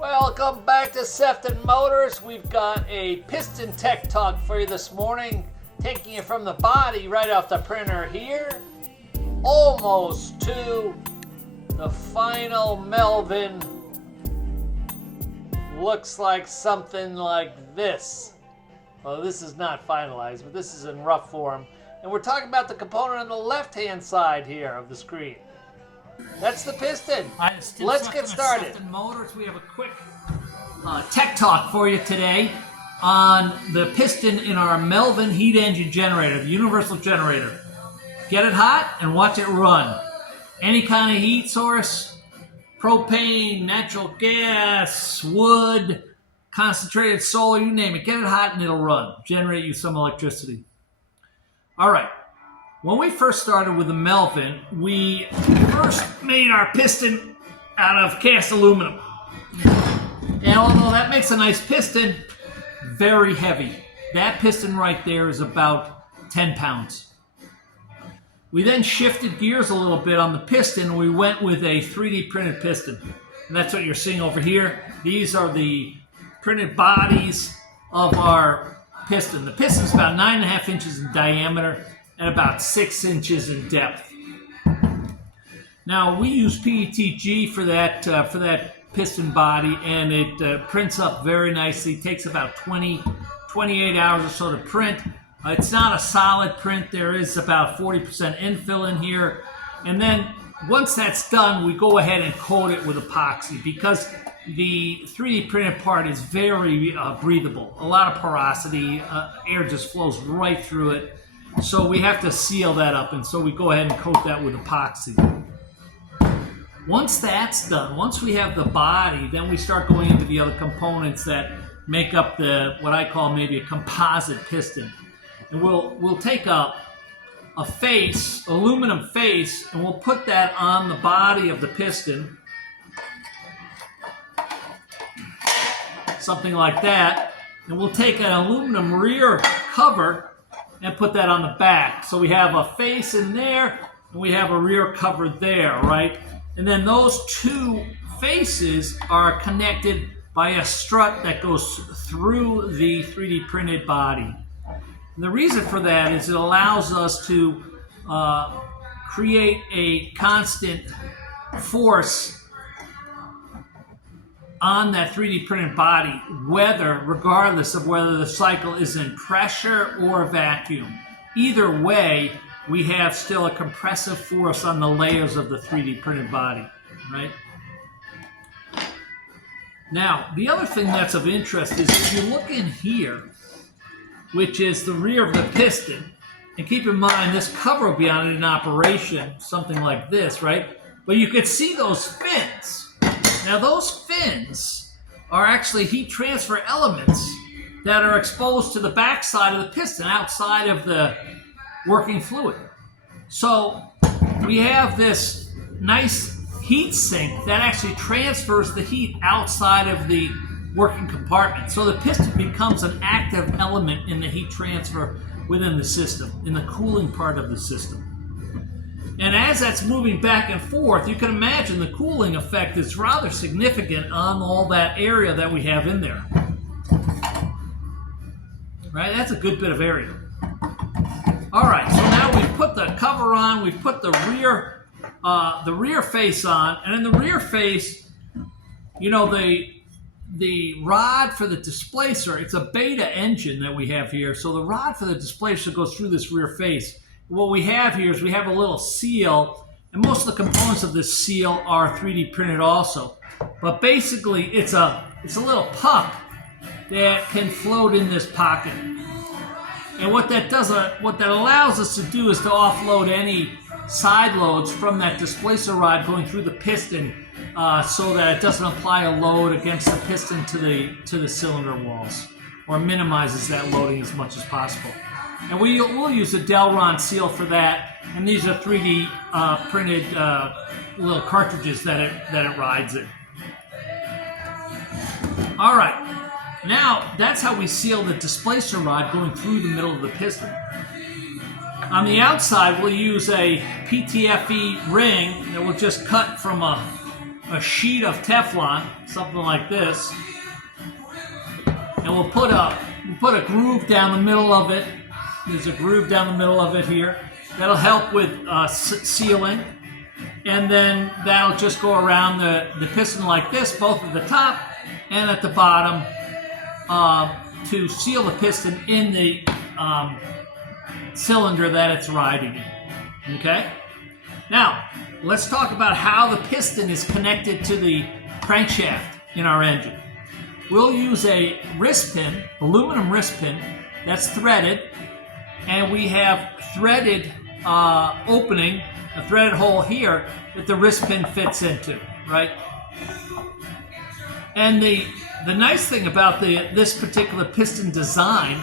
Welcome back to Sefton Motors. We've got a Piston Tech Talk for you this morning, taking you from the body right off the printer here, almost to the final Melvin. Looks like something like this. Well, this is not finalized, but this is in rough form. And we're talking about the component on the left-hand side here of the screen. That's the piston. Let's get started. Sefton Motors. We have a quick tech talk for you today on the piston in our Melvin Heat engine generator, the universal generator. Get it hot and watch it run. Any kind of heat source, propane, natural gas, wood, concentrated solar, you name it. Get it hot and it'll run. Generate you some electricity. All right. When we first started with the Melvin, we first made our piston out of cast aluminum. And although that makes a nice piston, very heavy. That piston right there is about 10 pounds. We then shifted gears a little bit on the piston. We went with a 3D printed piston. And that's what you're seeing over here. These are the printed bodies of our piston. The piston is about 9.5 inches in diameter and about 6 inches in depth. Now we use PETG for that piston body, and it prints up very nicely. It takes about 28 hours or so to print. It's not a solid print. There is about 40% infill in here. And then once that's done, we go ahead and coat it with epoxy because the 3D printed part is very breathable. A lot of porosity. Air just flows right through it. So we have to seal that up, and so we go ahead and coat that with epoxy. Once that's done, once we have the body, then we start going into the other components that make up what I call maybe a composite piston. And we'll take a face, aluminum face, and we'll put that on the body of the piston. Something like that. And we'll take an aluminum rear cover and put that on the back. So we have a face in there, and we have a rear cover there, right? And then those two faces are connected by a strut that goes through the 3D printed body. And the reason for that is it allows us to create a constant force on that 3D printed body, regardless of whether the cycle is in pressure or vacuum. Either way, we have still a compressive force on the layers of the 3D printed body, right? Now, the other thing that's of interest is if you look in here, which is the rear of the piston, and keep in mind this cover will be on it in operation, something like this, right? But you can see those fins. Now those fins are actually heat transfer elements that are exposed to the backside of the piston outside of the working fluid. So we have this nice heat sink that actually transfers the heat outside of the working compartment. So the piston becomes an active element in the heat transfer within the system, in the cooling part of the system. And as that's moving back and forth, you can imagine the cooling effect is rather significant on all that area that we have in there. Right? That's a good bit of area. All right, so now we've put the cover on, we've put the rear face on, and in the rear face, you know, the rod for the displacer, it's a beta engine that we have here, so the rod for the displacer goes through this rear face. What we have here is we have a little seal, and most of the components of this seal are 3D printed also. But basically, it's a little puck that can float in this pocket. And what that allows us to do is to offload any side loads from that displacer rod going through the piston, so that it doesn't apply a load against the piston to the cylinder walls, or minimizes that loading as much as possible. And we'll use a Delron seal for that, and these are 3D printed little cartridges that it rides in. All right, now that's how we seal the displacer rod going through the middle of the piston. On the outside, we'll use a PTFE ring that we'll just cut from a a sheet of Teflon, something like this, and we'll put a groove down the middle of it. There's a groove down the middle of it here. That'll help with sealing. And then that'll just go around the piston like this, both at the top and at the bottom, to seal the piston in the cylinder that it's riding in. Okay? Now, let's talk about how the piston is connected to the crankshaft in our engine. We'll use a wrist pin, aluminum wrist pin, that's threaded, and we have threaded opening, a threaded hole here that the wrist pin fits into, right? And the nice thing about this particular piston design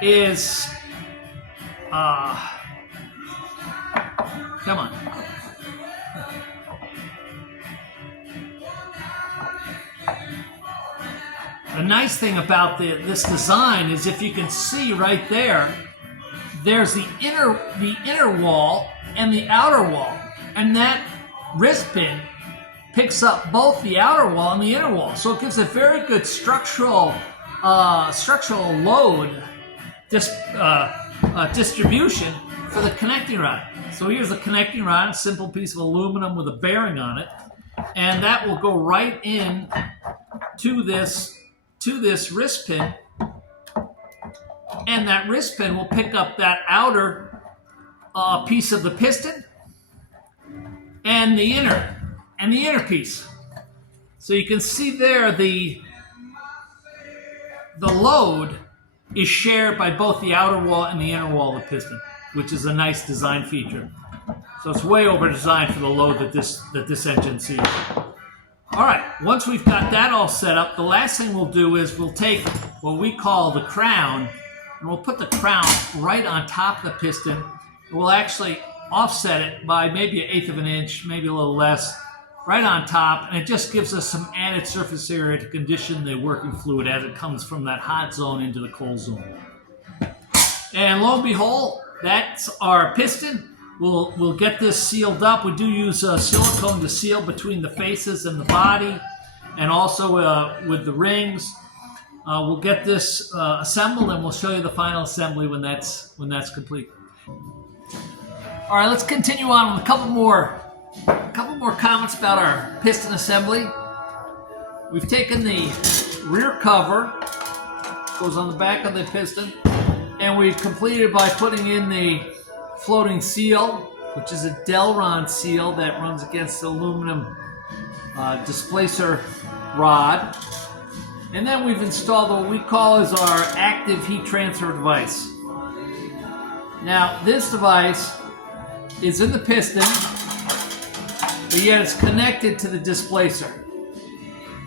is, come on. The nice thing about this design is, if you can see right there, there's the inner wall and the outer wall, and that wrist pin picks up both the outer wall and the inner wall, so it gives a very good structural load distribution for the connecting rod. So here's the connecting rod, a simple piece of aluminum with a bearing on it, and that will go right in to this wrist pin, and that wrist pin will pick up that outer piece of the piston and the inner piece. So you can see there the load is shared by both the outer wall and the inner wall of the piston, which is a nice design feature. So it's way over designed for the load that this engine sees. All right, once we've got that all set up, the last thing we'll do is we'll take what we call the crown, and we'll put the crown right on top of the piston. And we'll actually offset it by maybe 1/8 of an inch, maybe a little less, right on top, and it just gives us some added surface area to condition the working fluid as it comes from that hot zone into the cold zone. And lo and behold, that's our piston. We'll get this sealed up. We do use silicone to seal between the faces and the body, and also with the rings. We'll get this assembled, and we'll show you the final assembly when that's complete. All right, let's continue on with a couple more comments about our piston assembly. We've taken the rear cover, goes on the back of the piston, and we've completed by putting in the floating seal, which is a Delron seal that runs against the aluminum displacer rod. And then we've installed what we call as our active heat transfer device. Now, this device is in the piston, but yet it's connected to the displacer.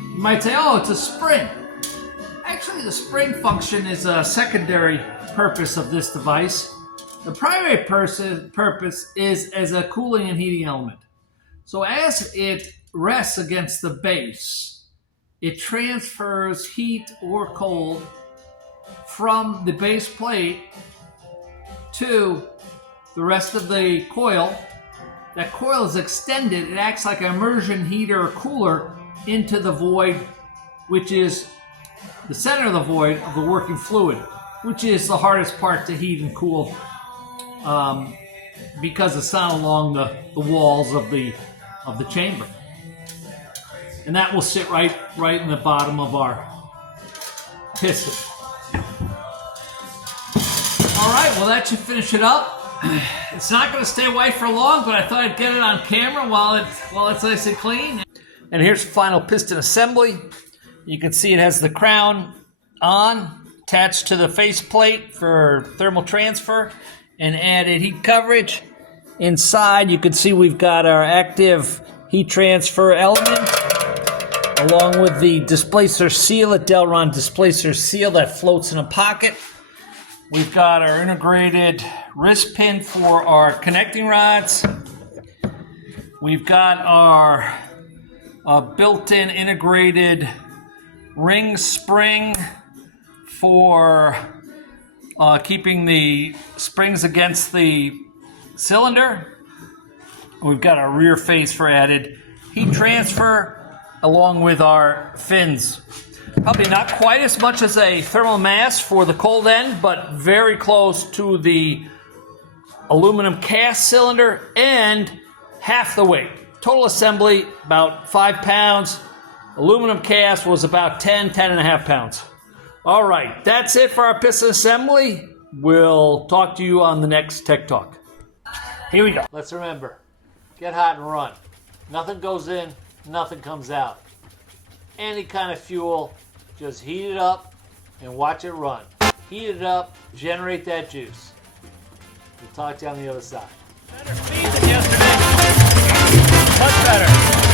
You might say, oh, it's a spring. Actually, the spring function is a secondary purpose of this device. The primary purpose is as a cooling and heating element. So as it rests against the base, it transfers heat or cold from the base plate to the rest of the coil. That coil is extended. It acts like an immersion heater or cooler into the void, which is the center of the void of the working fluid, which is the hardest part to heat and cool, because it's not along the walls of the chamber. And that will sit right in the bottom of our piston. All right, well, that should finish it up. It's not going to stay white for long, but I thought I'd get it on camera while it's nice and clean. And here's the final piston assembly. You can see it has the crown on, attached to the faceplate for thermal transfer and added heat coverage. Inside, you can see we've got our active heat transfer element, along with the displacer seal, a Delron displacer seal that floats in a pocket. We've got our integrated wrist pin for our connecting rods. We've got our built-in integrated ring spring for keeping the springs against the cylinder. We've got our rear face for added heat transfer along with our fins. Probably not quite as much as a thermal mass for the cold end, but very close to the aluminum cast cylinder and half the weight. Total assembly, about 5 pounds. Aluminum cast was about 10 and a half pounds. All right, that's it for our piston assembly. We'll talk to you on the next Tech Talk. Here we go. Let's remember, get hot and run. Nothing goes in, nothing comes out. Any kind of fuel, just heat it up and watch it run. Heat it up, generate that juice. We'll talk to you on the other side. Better speed than yesterday. Much better.